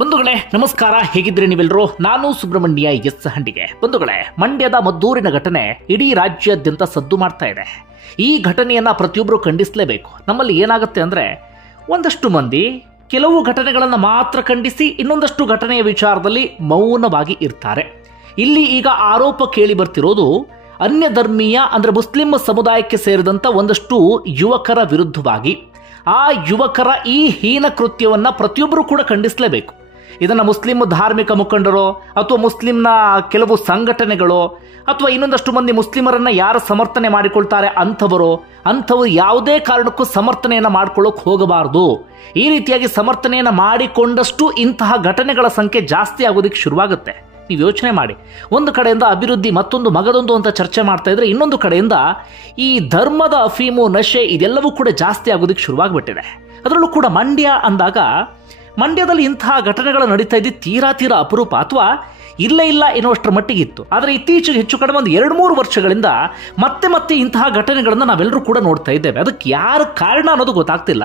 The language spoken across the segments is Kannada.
ಬಂಧುಗಳೇ ನಮಸ್ಕಾರ, ಹೇಗಿದ್ರೆ ನೀವೆಲ್ಲರೂ? ನಾನು ಸುಬ್ರಹ್ಮಣ್ಯ ಎಸ್ ಹಂಡಿಗೆ. ಬಂಧುಗಳೇ, ಮಂಡ್ಯದ ಮದ್ದೂರಿನ ಘಟನೆ ಇಡೀ ರಾಜ್ಯಾದ್ಯಂತ ಸದ್ದು ಮಾಡ್ತಾ ಇದೆ. ಈ ಘಟನೆಯನ್ನ ಪ್ರತಿಯೊಬ್ಬರು ಖಂಡಿಸಲೇಬೇಕು. ನಮ್ಮಲ್ಲಿ ಏನಾಗುತ್ತೆ ಅಂದ್ರೆ, ಒಂದಷ್ಟು ಮಂದಿ ಕೆಲವು ಘಟನೆಗಳನ್ನು ಮಾತ್ರ ಖಂಡಿಸಿ ಇನ್ನೊಂದಷ್ಟು ಘಟನೆಯ ವಿಚಾರದಲ್ಲಿ ಮೌನವಾಗಿ ಇರ್ತಾರೆ. ಇಲ್ಲಿ ಈಗ ಆರೋಪ ಕೇಳಿ ಬರ್ತಿರೋದು ಅನ್ಯ ಧರ್ಮೀಯ ಅಂದ್ರೆ ಮುಸ್ಲಿಂ ಸಮುದಾಯಕ್ಕೆ ಸೇರಿದಂತ ಒಂದಷ್ಟು ಯುವಕರ ವಿರುದ್ಧವಾಗಿ. ಆ ಯುವಕರ ಈ ಹೀನ ಕೃತ್ಯವನ್ನ ಪ್ರತಿಯೊಬ್ಬರು ಕೂಡ ಖಂಡಿಸಲೇಬೇಕು. ಇದನ್ನು ಮುಸ್ಲಿಂ ಧಾರ್ಮಿಕ ಮುಖಂಡರು ಅಥವಾ ಮುಸ್ಲಿಂನ ಕೆಲವು ಸಂಘಟನೆಗಳು ಅಥವಾ ಇನ್ನೊಂದಷ್ಟು ಮಂದಿ ಮುಸ್ಲಿಮರನ್ನ ಯಾರು ಸಮರ್ಥನೆ ಮಾಡಿಕೊಳ್ತಾರೆ ಅಂಥವರು ಯಾವುದೇ ಕಾರಣಕ್ಕೂ ಸಮರ್ಥನೆಯನ್ನು ಮಾಡ್ಕೊಳ್ಳೋಕೆ ಹೋಗಬಾರದು. ಈ ರೀತಿಯಾಗಿ ಸಮರ್ಥನೆಯನ್ನು ಮಾಡಿಕೊಂಡಷ್ಟು ಇಂತಹ ಘಟನೆಗಳ ಸಂಖ್ಯೆ ಜಾಸ್ತಿ ಆಗೋದಕ್ಕೆ ಶುರುವಾಗುತ್ತೆ. ನೀವು ಯೋಚನೆ ಮಾಡಿ, ಒಂದು ಕಡೆಯಿಂದ ಅಭಿವೃದ್ಧಿ, ಮತ್ತೊಂದು ಮಗದೊಂದು ಅಂತ ಚರ್ಚೆ ಮಾಡ್ತಾ ಇದ್ರೆ, ಇನ್ನೊಂದು ಕಡೆಯಿಂದ ಈ ಧರ್ಮದ ಅಫೀಮು, ನಶೆ ಇದೆಲ್ಲವೂ ಕೂಡ ಜಾಸ್ತಿ ಆಗೋದಕ್ಕೆ ಶುರುವಾಗ್ಬಿಟ್ಟಿದೆ. ಅದರಲ್ಲೂ ಕೂಡ ಮಂಡ್ಯ ಅಂದಾಗ, ಮಂಡ್ಯದಲ್ಲಿ ಇಂತಹ ಘಟನೆಗಳು ನಡೀತಾ ಇದ್ದು ತೀರಾ ಅಪರೂಪ ಅಥವಾ ಇಲ್ಲ ಎನ್ನುವಷ್ಟರ ಮಟ್ಟಿಗಿತ್ತು. ಆದರೆ ಇತ್ತೀಚೆಗೆ ಹೆಚ್ಚು ಕಡಿಮೆ ಒಂದು 2-3 ವರ್ಷಗಳಿಂದ ಮತ್ತೆ ಇಂತಹ ಘಟನೆಗಳನ್ನು ನಾವೆಲ್ಲರೂ ಕೂಡ ನೋಡ್ತಾ ಇದ್ದೇವೆ. ಅದಕ್ಕೆ ಯಾರು ಕಾರಣ ಅನ್ನೋದು ಗೊತ್ತಾಗ್ತಿಲ್ಲ.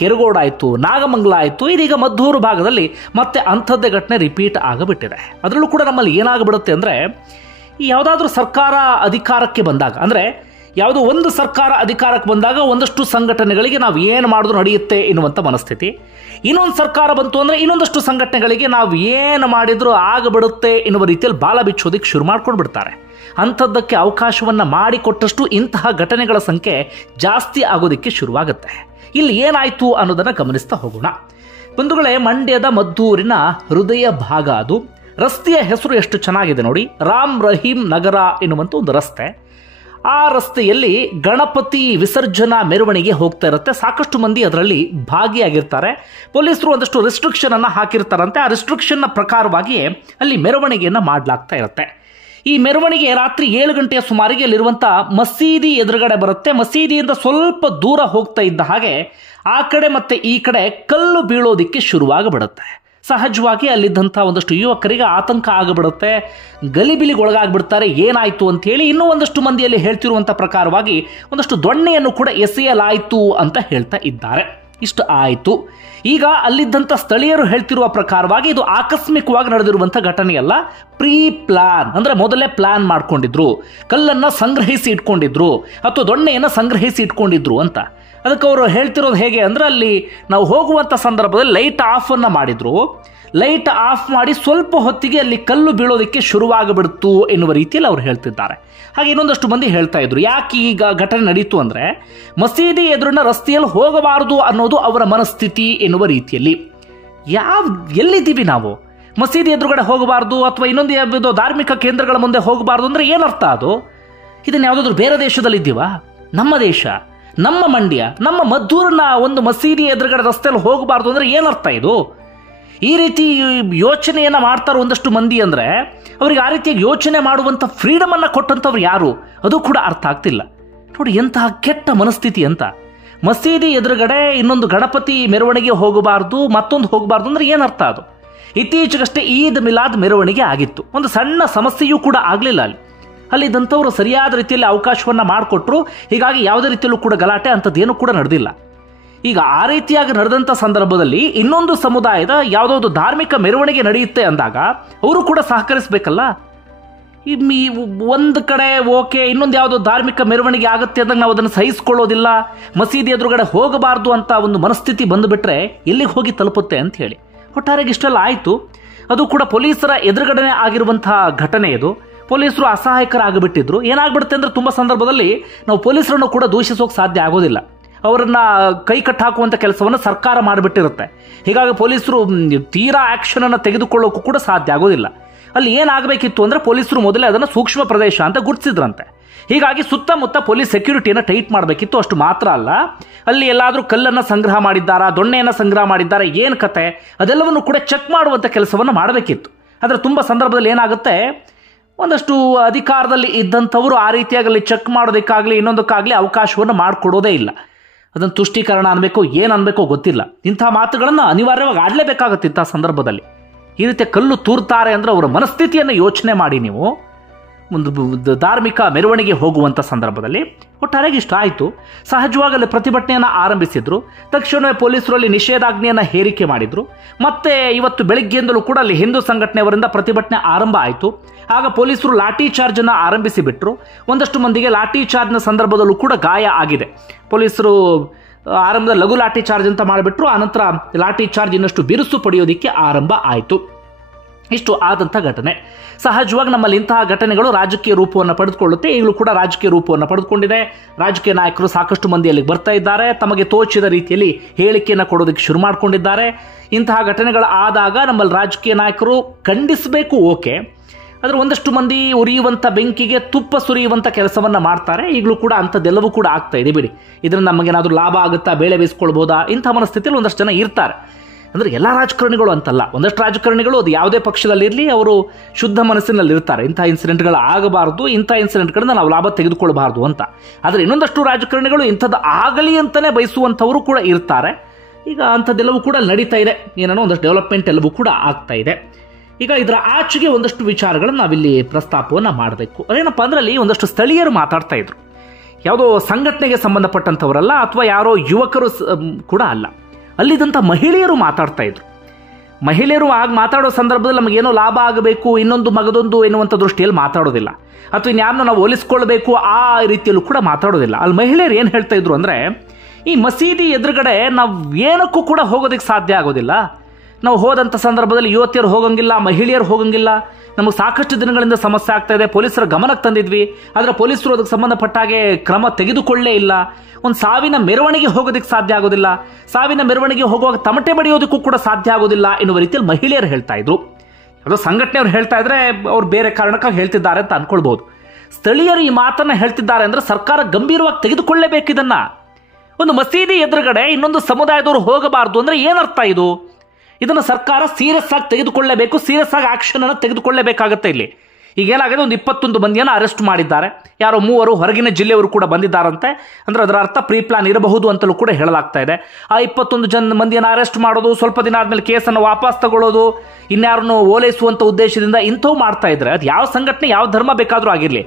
ಕೆರಗೋಡ ಆಯಿತು, ನಾಗಮಂಗಲ ಆಯಿತು, ಇದೀಗ ಮದ್ದೂರು ಭಾಗದಲ್ಲಿ ಮತ್ತೆ ಅಂಥದ್ದೇ ಘಟನೆ ರಿಪೀಟ್ ಆಗಬಿಟ್ಟಿದೆ. ಅದರಲ್ಲೂ ಕೂಡ ನಮ್ಮಲ್ಲಿ ಏನಾಗ್ಬಿಡುತ್ತೆ ಅಂದರೆ, ಯಾವುದಾದ್ರೂ ಸರ್ಕಾರ ಅಧಿಕಾರಕ್ಕೆ ಬಂದಾಗ, ಅಂದರೆ ಯಾವುದೋ ಒಂದು ಸರ್ಕಾರ ಅಧಿಕಾರಕ್ಕೆ ಬಂದಾಗ ಒಂದಷ್ಟು ಸಂಘಟನೆಗಳಿಗೆ ನಾವು ಏನು ಮಾಡಿದ್ರು ನಡೆಯುತ್ತೆ ಎನ್ನುವಂಥ ಮನಸ್ಥಿತಿ. ಇನ್ನೊಂದು ಸರ್ಕಾರ ಬಂತು ಅಂದರೆ ಇನ್ನೊಂದಷ್ಟು ಸಂಘಟನೆಗಳಿಗೆ ನಾವು ಏನು ಮಾಡಿದ್ರು ಆಗಬಿಡುತ್ತೆ ಎನ್ನುವ ರೀತಿಯಲ್ಲಿ ಬಾಲ ಬಿಚ್ಚೋದಕ್ಕೆ ಶುರು ಮಾಡ್ಕೊಂಡು ಬಿಡ್ತಾರೆ. ಅಂಥದ್ದಕ್ಕೆ ಅವಕಾಶವನ್ನು ಮಾಡಿಕೊಟ್ಟಷ್ಟು ಇಂತಹ ಘಟನೆಗಳ ಸಂಖ್ಯೆ ಜಾಸ್ತಿ ಆಗೋದಕ್ಕೆ ಶುರುವಾಗುತ್ತೆ. ಇಲ್ಲಿ ಏನಾಯಿತು ಅನ್ನೋದನ್ನು ಗಮನಿಸ್ತಾ ಹೋಗೋಣ. ಬಂಧುಗಳೇ, ಮಂಡ್ಯದ ಮದ್ದೂರಿನ ಹೃದಯ ಭಾಗ ಅದು. ರಸ್ತೆಯ ಹೆಸರು ಎಷ್ಟು ಚೆನ್ನಾಗಿದೆ ನೋಡಿ, ರಾಮ್ ರಹೀಂ ನಗರ ಎನ್ನುವಂಥ ಒಂದು ರಸ್ತೆ. ಆ ರಸ್ತೆಯಲ್ಲಿ ಗಣಪತಿ ವಿಸರ್ಜನಾ ಮೆರವಣಿಗೆ ಹೋಗ್ತಾ ಇರುತ್ತೆ. ಸಾಕಷ್ಟು ಮಂದಿ ಅದರಲ್ಲಿ ಭಾಗಿಯಾಗಿರ್ತಾರೆ. ಪೊಲೀಸರು ಒಂದಷ್ಟು ರೆಸ್ಟ್ರಿಕ್ಷನ್ ಅನ್ನು ಹಾಕಿರ್ತಾರಂತೆ. ಆ ರೆಸ್ಟ್ರಿಕ್ಷನ್ನ ಪ್ರಕಾರವಾಗಿಯೇ ಅಲ್ಲಿ ಮೆರವಣಿಗೆಯನ್ನು ಮಾಡಲಾಗ್ತಾ ಇರುತ್ತೆ. ಈ ಮೆರವಣಿಗೆ ರಾತ್ರಿ 7 ಗಂಟೆಯ ಸುಮಾರಿಗೆ ಅಲ್ಲಿರುವಂಥ ಮಸೀದಿ ಎದುರುಗಡೆ ಬರುತ್ತೆ. ಮಸೀದಿಯಿಂದ ಸ್ವಲ್ಪ ದೂರ ಹೋಗ್ತಾ ಇದ್ದ ಹಾಗೆ ಆ ಕಡೆ ಮತ್ತೆ ಈ ಕಡೆ ಕಲ್ಲು ಬೀಳೋದಿಕ್ಕೆ ಶುರುವಾಗ್ಬಿಡುತ್ತೆ. ಸಹಜವಾಗಿ ಅಲ್ಲಿದ್ದಂಥ ಒಂದಷ್ಟು ಯುವಕರಿಗೆ ಆತಂಕ ಆಗಿಬಿಡುತ್ತೆ, ಗಲಿಬಿಲಿಗೊಳಗಾಗ್ಬಿಡ್ತಾರೆ. ಏನಾಯಿತು ಅಂತ ಹೇಳಿ ಇನ್ನೂ ಒಂದಷ್ಟು ಮಂದಿಯಲ್ಲಿ ಹೇಳ್ತಿರುವಂಥ ಪ್ರಕಾರವಾಗಿ ಒಂದಷ್ಟು ದೊಣ್ಣೆಯನ್ನು ಕೂಡ ಎಸೆಯಲಾಯಿತು ಅಂತ ಹೇಳ್ತಾ ಇದ್ದಾರೆ. ಇಷ್ಟು ಆಯಿತು. ಈಗ ಅಲ್ಲಿದ್ದಂಥ ಸ್ಥಳೀಯರು ಹೇಳ್ತಿರುವ ಪ್ರಕಾರವಾಗಿ ಇದು ಆಕಸ್ಮಿಕವಾಗಿ ನಡೆದಿರುವಂಥ ಘಟನೆಯಲ್ಲ, ಪ್ರೀ ಪ್ಲಾನ್, ಅಂದರೆ ಮೊದಲೇ ಪ್ಲಾನ್ ಮಾಡ್ಕೊಂಡಿದ್ರು, ಕಲ್ಲನ್ನು ಸಂಗ್ರಹಿಸಿ ಇಟ್ಕೊಂಡಿದ್ರು ಅಥವಾ ದೊಣ್ಣೆಯನ್ನು ಸಂಗ್ರಹಿಸಿ ಇಟ್ಕೊಂಡಿದ್ರು ಅಂತ. ಅದಕ್ಕೆ ಅವರು ಹೇಳ್ತಿರೋದು ಹೇಗೆ ಅಂದರೆ, ಅಲ್ಲಿ ನಾವು ಹೋಗುವಂಥ ಸಂದರ್ಭದಲ್ಲಿ ಲೈಟ್ ಆಫನ್ನು ಮಾಡಿದ್ರು. ಲೈಟ್ ಆಫ್ ಮಾಡಿ ಸ್ವಲ್ಪ ಹೊತ್ತಿಗೆ ಅಲ್ಲಿ ಕಲ್ಲು ಬೀಳೋದಕ್ಕೆ ಶುರುವಾಗಬಿಡ್ತು ಎನ್ನುವ ರೀತಿಯಲ್ಲಿ ಅವ್ರು ಹೇಳ್ತಿದ್ದಾರೆ. ಹಾಗೆ ಇನ್ನೊಂದಷ್ಟು ಮಂದಿ ಹೇಳ್ತಾ ಇದ್ರು, ಯಾಕೆ ಈಗ ಘಟನೆ ನಡೀತು ಅಂದರೆ, ಮಸೀದಿ ಎದುರಿನ ರಸ್ತೆಯಲ್ಲಿ ಹೋಗಬಾರದು ಅನ್ನೋದು ಅವರ ಮನಸ್ಥಿತಿ ಎನ್ನುವ ರೀತಿಯಲ್ಲಿ. ಎಲ್ಲಿದ್ದೀವಿ ನಾವು? ಮಸೀದಿ ಎದುರುಗಡೆ ಹೋಗಬಾರ್ದು ಅಥವಾ ಇನ್ನೊಂದು ಯಾವುದೋ ಧಾರ್ಮಿಕ ಕೇಂದ್ರಗಳ ಮುಂದೆ ಹೋಗಬಾರ್ದು ಅಂದರೆ ಏನರ್ಥ ಅದು? ಇದನ್ನು ಯಾವುದಾದ್ರೂ ಬೇರೆ ದೇಶದಲ್ಲಿದ್ದೀವಾ? ನಮ್ಮ ದೇಶ, ನಮ್ಮ ಮಂಡ್ಯ, ನಮ್ಮ ಮದ್ದೂರಿನ ಒಂದು ಮಸೀದಿ ಎದುರುಗಡೆ ರಸ್ತೆಯಲ್ಲಿ ಹೋಗಬಾರ್ದು ಅಂದರೆ ಏನರ್ಥ ಇದು? ಈ ರೀತಿ ಯೋಚನೆಯನ್ನು ಮಾಡ್ತಾರೆ ಒಂದಷ್ಟು ಮಂದಿ. ಅಂದರೆ ಅವ್ರಿಗೆ ಆ ರೀತಿಯಾಗಿ ಯೋಚನೆ ಮಾಡುವಂಥ ಫ್ರೀಡಮನ್ನು ಕೊಟ್ಟಂಥವ್ರು ಯಾರು? ಅದು ಕೂಡ ಅರ್ಥ ಆಗ್ತಿಲ್ಲ. ನೋಡಿ ಎಂತಹ ಕೆಟ್ಟ ಮನಸ್ಥಿತಿ ಅಂತ. ಮಸೀದಿ ಎದುರುಗಡೆ ಇನ್ನೊಂದು ಗಣಪತಿ ಮೆರವಣಿಗೆ ಹೋಗಬಾರ್ದು, ಮತ್ತೊಂದು ಹೋಗಬಾರ್ದು ಅಂದರೆ ಏನರ್ಥ ಅದು? ಇತ್ತೀಚೆಗಷ್ಟೇ ಈದ್ ಮಿಲಾದ್ ಮೆರವಣಿಗೆ ಆಗಿತ್ತು. ಒಂದು ಸಣ್ಣ ಸಮಸ್ಯೆಯೂ ಕೂಡ ಆಗಲಿಲ್ಲ. ಅಲ್ಲಿದ್ದಂಥವ್ರು ಸರಿಯಾದ ರೀತಿಯಲ್ಲಿ ಅವಕಾಶವನ್ನು ಮಾಡಿಕೊಟ್ರು. ಹೀಗಾಗಿ ಯಾವುದೇ ರೀತಿಯಲ್ಲೂ ಕೂಡ ಗಲಾಟೆ ಅಂಥದ್ದೇನೂ ಕೂಡ ನಡೆದಿಲ್ಲ. ಈಗ ಆ ರೀತಿಯಾಗಿ ನಡೆದಂಥ ಸಂದರ್ಭದಲ್ಲಿ ಇನ್ನೊಂದು ಸಮುದಾಯದ ಯಾವುದೋ ಧಾರ್ಮಿಕ ಮೆರವಣಿಗೆ ನಡೆಯುತ್ತೆ ಅಂದಾಗ ಅವರು ಕೂಡ ಸಹಕರಿಸಬೇಕಲ್ಲ. ಒಂದು ಕಡೆ ಓಕೆ, ಇನ್ನೊಂದು ಯಾವುದೋ ಧಾರ್ಮಿಕ ಮೆರವಣಿಗೆ ಆಗುತ್ತೆ ಅಂದಾಗ ನಾವು ಅದನ್ನು ಸಹಿಸಿಕೊಳ್ಳೋದಿಲ್ಲ, ಮಸೀದಿ ಎದುರುಗಡೆ ಹೋಗಬಾರ್ದು ಅಂತ ಒಂದು ಮನಸ್ಥಿತಿ ಬಂದುಬಿಟ್ರೆ ಎಲ್ಲಿಗೆ ಹೋಗಿ ತಲುಪುತ್ತೆ ಅಂತ ಹೇಳಿ ಒಟ್ಟಾರೆಗೆ ಇಷ್ಟೆಲ್ಲ ಆಯಿತು. ಅದು ಕೂಡ ಪೊಲೀಸರ ಎದುರುಗಡೆ ಆಗಿರುವಂತಹ ಘಟನೆ ಇದು. ಪೊಲೀಸರು ಅಸಹಾಯಕರಾಗಿಬಿಟ್ಟಿದ್ರು. ಏನಾಗ್ಬಿಡುತ್ತೆ ಅಂದರೆ, ತುಂಬ ಸಂದರ್ಭದಲ್ಲಿ ನಾವು ಪೊಲೀಸರನ್ನು ಕೂಡ ದೂಷಿಸೋಕೆ ಸಾಧ್ಯ ಆಗೋದಿಲ್ಲ. ಅವರನ್ನು ಕೈ ಕಟ್ಟಾಕುವಂಥ ಕೆಲಸವನ್ನು ಸರ್ಕಾರ ಮಾಡಿಬಿಟ್ಟಿರುತ್ತೆ. ಹೀಗಾಗಿ ಪೊಲೀಸರು ತೀರಾ ಆ್ಯಕ್ಷನನ್ನು ತೆಗೆದುಕೊಳ್ಳೋಕ್ಕೂ ಕೂಡ ಸಾಧ್ಯ ಆಗೋದಿಲ್ಲ. ಅಲ್ಲಿ ಏನಾಗಬೇಕಿತ್ತು ಅಂದರೆ, ಪೊಲೀಸರು ಮೊದಲೇ ಅದನ್ನು ಸೂಕ್ಷ್ಮ ಪ್ರದೇಶ ಅಂತ ಗುರುತಿಸಿದ್ರಂತೆ. ಹೀಗಾಗಿ ಸುತ್ತಮುತ್ತ ಪೊಲೀಸ್ ಸೆಕ್ಯೂರಿಟಿಯನ್ನು ಟೈಟ್ ಮಾಡಬೇಕಿತ್ತು. ಅಷ್ಟು ಮಾತ್ರ ಅಲ್ಲ, ಅಲ್ಲಿ ಎಲ್ಲಾದರೂ ಕಲ್ಲನ್ನು ಸಂಗ್ರಹ ಮಾಡಿದ್ದಾರಾ, ದೊಣ್ಣೆಯನ್ನು ಸಂಗ್ರಹ ಮಾಡಿದ್ದಾರಾ, ಏನು ಕತೆ ಅದೆಲ್ಲವನ್ನು ಕೂಡ ಚೆಕ್ ಮಾಡುವಂಥ ಕೆಲಸವನ್ನು ಮಾಡಬೇಕಿತ್ತು. ಆದರೆ ತುಂಬ ಸಂದರ್ಭದಲ್ಲಿ ಏನಾಗುತ್ತೆ, ಒಂದಷ್ಟು ಅಧಿಕಾರದಲ್ಲಿ ಇದ್ದಂಥವರು ಆ ರೀತಿಯಾಗಿ ಅಲ್ಲಿ ಚೆಕ್ ಮಾಡೋದಕ್ಕಾಗಲಿ ಇನ್ನೊಂದಕ್ಕಾಗಲಿ ಅವಕಾಶವನ್ನು ಮಾಡಿಕೊಡೋದೇ ಇಲ್ಲ. ಅದನ್ನು ತುಷ್ಟೀಕರಣ ಅನ್ಬೇಕೋ ಏನು ಅನ್ಬೇಕೋ ಗೊತ್ತಿಲ್ಲ. ಇಂಥ ಮಾತುಗಳನ್ನು ಅನಿವಾರ್ಯವಾಗಿ ಆಡಲೇಬೇಕಾಗುತ್ತೆ ಇಂಥ ಸಂದರ್ಭದಲ್ಲಿ. ಈ ರೀತಿಯ ಕಲ್ಲು ತೂರ್ತಾರೆ ಅಂದರೆ ಅವರ ಮನಸ್ಥಿತಿಯನ್ನು ಯೋಚನೆ ಮಾಡಿ ನೀವು. ಒಂದು ಧಾರ್ಮಿಕ ಮೆರವಣಿಗೆ ಹೋಗುವಂಥ ಸಂದರ್ಭದಲ್ಲಿ ಒಟ್ಟಾರೆಯಾಗಿ ಇಷ್ಟ ಆಯಿತು. ಸಹಜವಾಗಿ ಅಲ್ಲಿ ಪ್ರತಿಭಟನೆಯನ್ನು ಆರಂಭಿಸಿದ್ರು. ತಕ್ಷಣವೇ ಪೊಲೀಸರು ಅಲ್ಲಿ ನಿಷೇಧಾಜ್ಞೆಯನ್ನು ಹೇರಿಕೆ ಮಾಡಿದ್ರು. ಮತ್ತೆ ಇವತ್ತು ಬೆಳಿಗ್ಗೆಯಿಂದಲೂ ಕೂಡ ಅಲ್ಲಿ ಹಿಂದೂ ಸಂಘಟನೆಯವರಿಂದ ಪ್ರತಿಭಟನೆ ಆರಂಭ ಆಯಿತು. ಆಗ ಪೊಲೀಸರು ಲಾಠಿ ಚಾರ್ಜನ್ನು ಆರಂಭಿಸಿ ಬಿಟ್ಟರು. ಒಂದಷ್ಟು ಮಂದಿಗೆ ಲಾಠಿ ಚಾರ್ಜ್ನ ಸಂದರ್ಭದಲ್ಲೂ ಕೂಡ ಗಾಯ ಆಗಿದೆ. ಪೊಲೀಸರು ಆರಂಭದಲ್ಲಿ ಲಘು ಲಾಠಿ ಚಾರ್ಜ್ ಅಂತ ಮಾಡಿಬಿಟ್ರು. ಆನಂತರ ಲಾಠಿ ಚಾರ್ಜ್ ಇನ್ನಷ್ಟು ಬಿರುಸು ಪಡೆಯೋದಕ್ಕೆ ಆರಂಭ ಆಯಿತು. ಇಷ್ಟು ಆದಂಥ ಘಟನೆ. ಸಹಜವಾಗಿ ನಮ್ಮಲ್ಲಿ ಇಂತಹ ಘಟನೆಗಳು ರಾಜಕೀಯ ರೂಪವನ್ನು ಪಡೆದುಕೊಳ್ಳುತ್ತೆ. ಈಗಲೂ ಕೂಡ ರಾಜಕೀಯ ರೂಪವನ್ನು ಪಡೆದುಕೊಂಡಿದೆ. ರಾಜಕೀಯ ನಾಯಕರು ಸಾಕಷ್ಟು ಮಂದಿ ಅಲ್ಲಿಗೆ ಬರ್ತಾ ಇದ್ದಾರೆ. ತಮಗೆ ತೋಚಿದ ರೀತಿಯಲ್ಲಿ ಹೇಳಿಕೆಯನ್ನು ಕೊಡೋದಕ್ಕೆ ಶುರು ಮಾಡಿಕೊಂಡಿದ್ದಾರೆ. ಇಂತಹ ಘಟನೆಗಳು ಆದಾಗ ನಮ್ಮಲ್ಲಿ ರಾಜಕೀಯ ನಾಯಕರು ಖಂಡಿಸಬೇಕು, ಓಕೆ, ಆದರೆ ಒಂದಷ್ಟು ಮಂದಿ ಉರಿಯುವಂಥ ಬೆಂಕಿಗೆ ತುಪ್ಪ ಸುರಿಯುವಂಥ ಕೆಲಸವನ್ನು ಮಾಡ್ತಾರೆ. ಈಗಲೂ ಕೂಡ ಅಂಥದ್ದೆಲ್ಲವೂ ಕೂಡ ಆಗ್ತಾ ಇದೆ. ಬಿಡಿ, ಇದರಿಂದ ನಮಗೇನಾದರೂ ಲಾಭ ಆಗುತ್ತಾ, ಬೇಳೆ ಬೇಯಿಸ್ಕೊಳ್ಬೋದಾ, ಇಂಥ ಮನಸ್ಥಿತಿಯಲ್ಲಿ ಒಂದಷ್ಟು ಜನ ಇರ್ತಾರೆ. ಅಂದರೆ ಎಲ್ಲ ರಾಜಕಾರಣಿಗಳು ಅಂತಲ್ಲ, ಒಂದಷ್ಟು ರಾಜಕಾರಣಿಗಳು ಅದು ಯಾವುದೇ ಪಕ್ಷದಲ್ಲಿರಲಿ ಅವರು ಶುದ್ಧ ಮನಸ್ಸಿನಲ್ಲಿ ಇರ್ತಾರೆ. ಇಂಥ ಇನ್ಸಿಡೆಂಟ್ಗಳು ಆಗಬಾರ್ದು, ಇಂಥ ಇನ್ಸಿಡೆಂಟ್ಗಳಿಂದ ನಾವು ಲಾಭ ತೆಗೆದುಕೊಳ್ಬಾರ್ದು ಅಂತ. ಆದರೆ ಇನ್ನೊಂದಷ್ಟು ರಾಜಕಾರಣಿಗಳು ಇಂಥದ್ದು ಆಗಲಿ ಅಂತಲೇ ಬಯಸುವಂಥವರು ಕೂಡ ಇರ್ತಾರೆ. ಈಗ ಅಂಥದ್ದೆಲ್ಲವೂ ಕೂಡ ನಡೀತಾ ಇದೆ. ಏನೇನೋ ಒಂದಷ್ಟು ಡೆವಲಪ್ಮೆಂಟ್ ಎಲ್ಲವೂ ಕೂಡ ಆಗ್ತಾ ಇದೆ. ಈಗ ಇದರ ಆಚೆಗೆ ಒಂದಷ್ಟು ವಿಚಾರಗಳನ್ನು ನಾವಿಲ್ಲಿ ಪ್ರಸ್ತಾಪವನ್ನು ಮಾಡಬೇಕು. ಅದೇನಪ್ಪ ಅಂದ್ರೆ ಅಲ್ಲಿ ಒಂದಷ್ಟು ಸ್ಥಳೀಯರು ಮಾತಾಡ್ತಾ ಇದ್ರು. ಯಾವುದೋ ಸಂಘಟನೆಗೆ ಸಂಬಂಧಪಟ್ಟಂಥವರಲ್ಲ, ಅಥವಾ ಯಾರೋ ಯುವಕರು ಕೂಡ ಅಲ್ಲ, ಅಲ್ಲಿದ್ದಂಥ ಮಹಿಳೆಯರು ಮಾತಾಡ್ತಾ ಇದ್ರು. ಮಹಿಳೆಯರು ಆಗ ಮಾತಾಡೋ ಸಂದರ್ಭದಲ್ಲಿ ನಮಗೇನೋ ಲಾಭ ಆಗಬೇಕು, ಇನ್ನೊಂದು ಮಗದೊಂದು ಎನ್ನುವಂಥ ದೃಷ್ಟಿಯಲ್ಲಿ ಮಾತಾಡೋದಿಲ್ಲ, ಅಥವಾ ಇನ್ಯಾರನ್ನೂ ನಾವು ಹೋಲಿಸ್ಕೊಳ್ಬೇಕು ಆ ರೀತಿಯಲ್ಲೂ ಕೂಡ ಮಾತಾಡೋದಿಲ್ಲ. ಅಲ್ಲಿ ಮಹಿಳೆಯರು ಏನು ಹೇಳ್ತಾ ಇದ್ರು ಅಂದರೆ, ಈ ಮಸೀದಿ ಎದುರುಗಡೆ ನಾವು ಏನಕ್ಕೂ ಕೂಡ ಹೋಗೋದಕ್ಕೆ ಸಾಧ್ಯ ಆಗೋದಿಲ್ಲ. ನಾವು ಹೋದಂಥ ಸಂದರ್ಭದಲ್ಲಿ ಯುವತಿಯರು ಹೋಗಂಗಿಲ್ಲ, ಮಹಿಳೆಯರು ಹೋಗಂಗಿಲ್ಲ. ನಮಗೆ ಸಾಕಷ್ಟು ದಿನಗಳಿಂದ ಸಮಸ್ಯೆ ಆಗ್ತಾ ಇದೆ. ಪೊಲೀಸರ ಗಮನಕ್ಕೆ ತಂದಿದ್ವಿ, ಆದರೆ ಪೊಲೀಸರು ಅದಕ್ಕೆ ಸಂಬಂಧಪಟ್ಟ ಹಾಗೆ ಕ್ರಮ ತೆಗೆದುಕೊಳ್ಳೇ ಇಲ್ಲ. ಒಂದು ಸಾವಿನ ಮೆರವಣಿಗೆ ಹೋಗೋದಕ್ಕೆ ಸಾಧ್ಯ ಆಗೋದಿಲ್ಲ, ಸಾವಿನ ಮೆರವಣಿಗೆ ಹೋಗುವಾಗ ತಮಟೆ ಬಡಿಯೋದಕ್ಕೂ ಕೂಡ ಸಾಧ್ಯ ಆಗೋದಿಲ್ಲ ಎನ್ನುವ ರೀತಿಯಲ್ಲಿ ಮಹಿಳೆಯರು ಹೇಳ್ತಾ ಇದ್ರು. ಯಾವುದೋ ಸಂಘಟನೆಯವರು ಹೇಳ್ತಾ ಇದ್ರೆ ಅವ್ರು ಬೇರೆ ಕಾರಣಕ್ಕಾಗಿ ಹೇಳ್ತಿದ್ದಾರೆ ಅಂತ ಅನ್ಕೊಳ್ಬಹುದು. ಸ್ಥಳೀಯರು ಈ ಮಾತನ್ನ ಹೇಳ್ತಿದ್ದಾರೆ ಅಂದ್ರೆ ಸರ್ಕಾರ ಗಂಭೀರವಾಗಿ ತೆಗೆದುಕೊಳ್ಳಲೇಬೇಕು ಇದನ್ನ. ಒಂದು ಮಸೀದಿ ಎದುರುಗಡೆ ಇನ್ನೊಂದು ಸಮುದಾಯದವರು ಹೋಗಬಾರದು ಅಂದ್ರೆ ಏನರ್ಥ ಇದು? ಇದನ್ನು ಸರ್ಕಾರ ಸೀರಿಯಸ್ ಆಗಿ ತೆಗೆದುಕೊಳ್ಳಲೇಬೇಕು, ಸೀರಿಯಸ್ ಆಗಿ ಆಕ್ಷನ್ ಅನ್ನು ತೆಗೆದುಕೊಳ್ಳಲೇಬೇಕಾಗುತ್ತೆ. ಇಲ್ಲಿ ಈಗ ಏನಾಗಿದೆ, ಒಂದು 21 ಮಂದಿಯನ್ನು ಅರೆಸ್ಟ್ ಮಾಡಿದ್ದಾರೆ. ಯಾರೋ 3 ಹೊರಗಿನ ಜಿಲ್ಲೆಯವರು ಕೂಡ ಬಂದಿದ್ದಾರಂತೆ. ಅಂದ್ರೆ ಅದರ ಅರ್ಥ ಪ್ರೀ ಪ್ಲಾನ್ ಇರಬಹುದು ಅಂತಲೂ ಕೂಡ ಹೇಳಲಾಗ್ತಾ ಇದೆ. ಆ 21 ಮಂದಿಯನ್ನು ಅರೆಸ್ಟ್ ಮಾಡೋದು, ಸ್ವಲ್ಪ ದಿನ ಆದ್ಮೇಲೆ ಕೇಸನ್ನು ವಾಪಸ್ ತಗೊಳ್ಳೋದು, ಇನ್ಯಾರನ್ನು ಓಲೈಸುವಂತ ಉದ್ದೇಶದಿಂದ ಇಂಥವು ಮಾಡ್ತಾ ಇದ್ರೆ ಅದು ಯಾವ ಸಂಘಟನೆ, ಯಾವ ಧರ್ಮ ಬೇಕಾದ್ರೂ ಆಗಿರ್ಲಿ,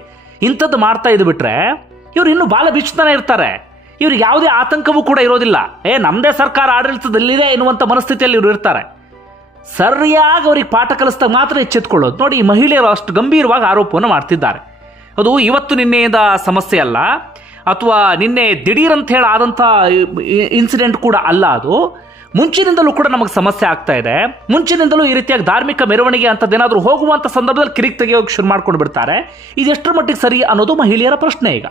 ಇಂಥದ್ದು ಮಾಡ್ತಾ ಇದ್ದು ಬಿಟ್ರೆ ಇವ್ರು ಇನ್ನೂ ಬಾಲ ಬಿಚ್ಚತಾನೆ ಇರ್ತಾರೆ. ಇವ್ರಿಗೆ ಯಾವುದೇ ಆತಂಕವೂ ಕೂಡ ಇರೋದಿಲ್ಲ. ನಮ್ಮದೇ ಸರ್ಕಾರ ಆಡಳಿತದಲ್ಲಿದೆ ಎನ್ನುವಂಥ ಮನಸ್ಥಿತಿಯಲ್ಲಿ ಇವರು ಇರ್ತಾರೆ. ಸರಿಯಾಗಿ ಅವ್ರಿಗೆ ಪಾಠ ಕಲಿಸಿದಾಗ ಮಾತ್ರ ಎಚ್ಚೆತ್ಕೊಳ್ಳೋದು. ನೋಡಿ, ಈ ಮಹಿಳೆಯರು ಅಷ್ಟು ಗಂಭೀರವಾಗಿ ಆರೋಪವನ್ನು ಮಾಡ್ತಿದ್ದಾರೆ. ಅದು ಇವತ್ತು ನಿನ್ನೆಯಿಂದ ಸಮಸ್ಯೆ ಅಲ್ಲ, ಅಥವಾ ನಿನ್ನೆ ದಿಢೀರ್ ಅಂತ ಹೇಳಿ ಆದಂಥ ಇನ್ಸಿಡೆಂಟ್ ಕೂಡ ಅಲ್ಲ. ಅದು ಮುಂಚಿನಿಂದಲೂ ಕೂಡ ನಮಗೆ ಸಮಸ್ಯೆ ಆಗ್ತಾ ಇದೆ. ಮುಂಚಿನಿಂದಲೂ ಈ ರೀತಿಯಾಗಿ ಧಾರ್ಮಿಕ ಮೆರವಣಿಗೆ ಅಂತದ್ದೇನಾದರೂ ಹೋಗುವಂಥ ಸಂದರ್ಭದಲ್ಲಿ ಕಿರಿಕ್ ತೆಗೆಯೋಕೆ ಶುರು ಮಾಡ್ಕೊಂಡು ಬಿಡ್ತಾರೆ. ಇದು ಎಷ್ಟರ ಮಟ್ಟಿಗೆ ಸರಿ ಅನ್ನೋದು ಮಹಿಳೆಯರ ಪ್ರಶ್ನೆ. ಈಗ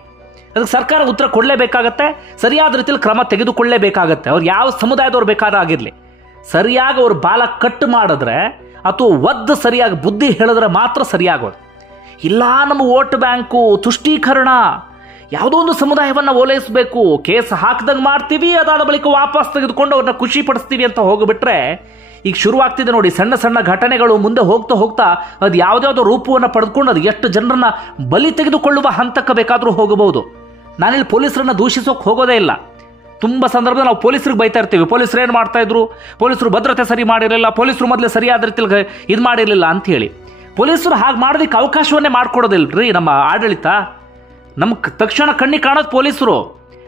ಅದಕ್ಕೆ ಸರ್ಕಾರ ಉತ್ತರ ಕೊಡಲೇಬೇಕಾಗತ್ತೆ, ಸರಿಯಾದ ರೀತಿಯಲ್ಲಿ ಕ್ರಮ ತೆಗೆದುಕೊಳ್ಳಲೇಬೇಕಾಗತ್ತೆ. ಅವ್ರು ಯಾವ ಸಮುದಾಯದವ್ರು ಬೇಕಾದ್ರೂ ಆಗಿರಲಿ, ಸರಿಯಾಗಿ ಅವ್ರ ಬಾಲ ಕಟ್ ಮಾಡಿದ್ರೆ ಅಥವಾ ಒದ್ದು ಸರಿಯಾಗಿ ಬುದ್ಧಿ ಹೇಳಿದ್ರೆ ಮಾತ್ರ ಸರಿಯಾಗೋದು. ಇಲ್ಲ ನಮ್ಮ ವೋಟ್ ಬ್ಯಾಂಕು, ತುಷ್ಟೀಕರಣ, ಯಾವುದೋ ಒಂದು ಸಮುದಾಯವನ್ನು ಓಲೈಸಬೇಕು, ಕೇಸ್ ಹಾಕ್ದಂಗೆ ಮಾಡ್ತೀವಿ, ಅದಾದ ಬಳಿಕ ವಾಪಸ್ ತೆಗೆದುಕೊಂಡು ಅವ್ರನ್ನ ಖುಷಿ ಪಡಿಸ್ತೀವಿ ಅಂತ ಹೋಗಿಬಿಟ್ರೆ ಈಗ ಶುರುವಾಗ್ತಿದೆ ನೋಡಿ. ಸಣ್ಣ ಸಣ್ಣ ಘಟನೆಗಳು ಮುಂದೆ ಹೋಗ್ತಾ ಹೋಗ್ತಾ ಅದು ಯಾವುದ್ಯಾವುದೋ ರೂಪವನ್ನು ಪಡೆದುಕೊಂಡು ಅದು ಎಷ್ಟು ಜನರನ್ನ ಬಲಿ ತೆಗೆದುಕೊಳ್ಳುವ ಹಂತಕ್ಕೆ ಬೇಕಾದರೂ ಹೋಗಬಹುದು. ನಾನಿಲ್ಲಿ ಪೊಲೀಸರನ್ನ ದೂಷಿಸೋಕೆ ಹೋಗೋದೇ ಇಲ್ಲ. ತುಂಬ ಸಂದರ್ಭದಲ್ಲಿ ನಾವು ಪೊಲೀಸರಿಗೆ ಬೈತಾ ಇರ್ತೀವಿ, ಪೊಲೀಸರು ಏನು ಮಾಡ್ತಾ ಇದ್ರು, ಪೊಲೀಸರು ಭದ್ರತೆ ಸರಿ ಮಾಡಿರಲಿಲ್ಲ, ಪೊಲೀಸರು ಮೊದಲೇ ಸರಿಯಾದ ರೀತಿಯಲ್ಲಿ ಇದು ಮಾಡಿರಲಿಲ್ಲ ಅಂತ ಹೇಳಿ. ಪೊಲೀಸರು ಹಾಗೆ ಮಾಡೋದಕ್ಕೆ ಅವಕಾಶವನ್ನೇ ಮಾಡಿಕೊಡೋದಿಲ್ರಿ ನಮ್ಮ ಆಡಳಿತ. ನಮ್ಗೆ ತಕ್ಷಣ ಕಣ್ಣಿಗೆ ಕಾಣೋದು ಪೊಲೀಸರು,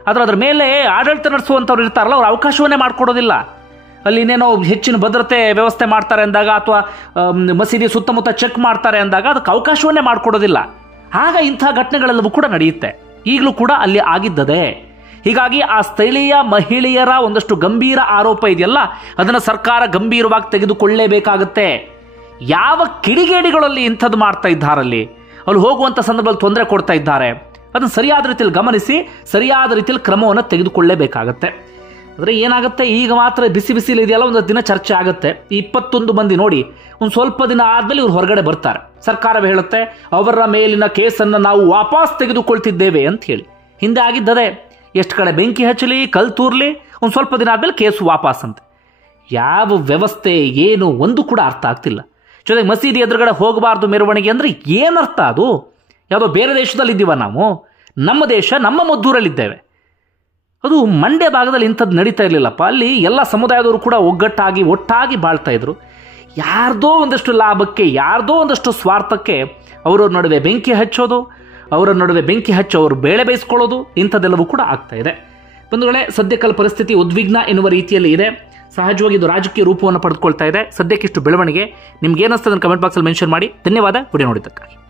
ಆದರೆ ಅದ್ರ ಮೇಲೆ ಆಡಳಿತ ನಡೆಸುವಂಥವ್ರು ಇರ್ತಾರಲ್ಲ, ಅವ್ರು ಅವಕಾಶವನ್ನೇ ಮಾಡಿಕೊಡೋದಿಲ್ಲ. ಅಲ್ಲಿ ಇನ್ನೇನೋ ಹೆಚ್ಚಿನ ಭದ್ರತೆ ವ್ಯವಸ್ಥೆ ಮಾಡ್ತಾರೆ ಅಂದಾಗ, ಅಥವಾ ಮಸೀದಿ ಸುತ್ತಮುತ್ತ ಚೆಕ್ ಮಾಡ್ತಾರೆ ಅಂದಾಗ ಅದಕ್ಕೆ ಅವಕಾಶವನ್ನೇ ಮಾಡಿಕೊಡೋದಿಲ್ಲ. ಆಗ ಇಂಥ ಘಟನೆಗಳೆಲ್ಲವೂ ಕೂಡ ನಡೆಯುತ್ತೆ. ಈಗಲೂ ಕೂಡ ಅಲ್ಲಿ ಆಗಿದ್ದದೆ. ಹೀಗಾಗಿ ಆ ಸ್ಥಳೀಯ ಮಹಿಳೆಯರ ಒಂದಷ್ಟು ಗಂಭೀರ ಆರೋಪ ಇದೆಯಲ್ಲ, ಅದನ್ನು ಸರ್ಕಾರ ಗಂಭೀರವಾಗಿ ತೆಗೆದುಕೊಳ್ಳಲೇಬೇಕಾಗುತ್ತೆ. ಯಾವ ಕಿಡಿಗೇಡಿಗಳಲ್ಲಿ ಇಂಥದ್ದು ಮಾಡ್ತಾ ಇದ್ದಾರಲ್ಲಿ, ಅಲ್ಲಿ ಹೋಗುವಂಥ ಸಂದರ್ಭದಲ್ಲಿ ತೊಂದರೆ ಕೊಡ್ತಾ ಇದ್ದಾರೆ, ಅದನ್ನು ಸರಿಯಾದ ರೀತಿಯಲ್ಲಿ ಗಮನಿಸಿ ಸರಿಯಾದ ರೀತಿಯಲ್ಲಿ ಕ್ರಮವನ್ನು ತೆಗೆದುಕೊಳ್ಳಲೇಬೇಕಾಗತ್ತೆ. ಅಂದರೆ ಏನಾಗುತ್ತೆ, ಈಗ ಮಾತ್ರ ಬಿಸಿ ಬಿಸಿಲಿ ಇದೆಯಲ್ಲ, ಒಂದು ದಿನ ಚರ್ಚೆ ಆಗುತ್ತೆ. ಈ 21 ಮಂದಿ ನೋಡಿ, ಒಂದು ಸ್ವಲ್ಪ ದಿನ ಆದಮೇಲೆ ಇವ್ರು ಹೊರಗಡೆ ಬರ್ತಾರೆ. ಸರ್ಕಾರವೇ ಹೇಳುತ್ತೆ ಅವರ ಮೇಲಿನ ಕೇಸನ್ನು ನಾವು ವಾಪಸ್ ತೆಗೆದುಕೊಳ್ತಿದ್ದೇವೆ ಅಂತ ಹೇಳಿ. ಹಿಂದೆ ಆಗಿದ್ದದೆ, ಎಷ್ಟು ಕಡೆ ಬೆಂಕಿ ಹಚ್ಚಲಿ, ಕಲ್ ತೂರ್ಲಿ, ಒಂದು ಸ್ವಲ್ಪ ದಿನ ಆದಮೇಲೆ ಕೇಸು ವಾಪಸ್ ಅಂತ. ಯಾವ ವ್ಯವಸ್ಥೆ ಏನು ಒಂದು ಕೂಡ ಅರ್ಥ ಆಗ್ತಿಲ್ಲ. ಜೊತೆಗೆ ಮಸೀದಿ ಎದುರುಗಡೆ ಹೋಗಬಾರ್ದು ಮೆರವಣಿಗೆ ಅಂದರೆ ಏನರ್ಥ ಅದು? ಯಾವುದೋ ಬೇರೆ ದೇಶದಲ್ಲಿ ಇದ್ದೀವ ನಾವು? ನಮ್ಮ ದೇಶ, ನಮ್ಮ ಮದ್ದೂರಲ್ಲಿದ್ದೇವೆ. ಅದು ಮಂಡ್ಯ ಭಾಗದಲ್ಲಿ ಇಂಥದ್ದು ನಡೀತಾ ಇರಲಿಲ್ಲಪ್ಪ. ಅಲ್ಲಿ ಎಲ್ಲ ಸಮುದಾಯದವರು ಕೂಡ ಒಗ್ಗಟ್ಟಾಗಿ ಒಟ್ಟಾಗಿ ಬಾಳ್ತಾ ಇದ್ರು. ಯಾರ್ದೋ ಒಂದಷ್ಟು ಲಾಭಕ್ಕೆ, ಯಾರ್ದೋ ಒಂದಷ್ಟು ಸ್ವಾರ್ಥಕ್ಕೆ ಅವರ ನಡುವೆ ಬೆಂಕಿ ಹಚ್ಚೋದು, ಅವರ ನಡುವೆ ಬೆಂಕಿ ಹಚ್ಚಿ ಅವರು ಬೇಳೆ ಬೇಯಿಸ್ಕೊಳ್ಳೋದು, ಇಂಥದ್ದೆಲ್ಲವೂ ಕೂಡ ಆಗ್ತಾ ಇದೆ. ಬಂಧುಗಳೇ, ಸದ್ಯಕ್ಕಲ್ಲ ಪರಿಸ್ಥಿತಿ ಉದ್ವಿಗ್ನ ಎನ್ನುವ ರೀತಿಯಲ್ಲಿ ಇದೆ. ಸಹಜವಾಗಿ ಇದು ರಾಜಕೀಯ ರೂಪವನ್ನು ಪಡೆದುಕೊಳ್ತಾ ಇದೆ. ಸದ್ಯಕ್ಕಿಷ್ಟು ಬೆಳವಣಿಗೆ. ನಿಮ್ಗೆ ಏನಿಸ್ತದೆ ಕಮೆಂಟ್ ಬಾಕ್ಸಲ್ಲಿ ಮೆನ್ಷನ್ ಮಾಡಿ. ಧನ್ಯವಾದ ವಿಡಿಯೋ ನೋಡಿದ್ದಕ್ಕಾಗಿ.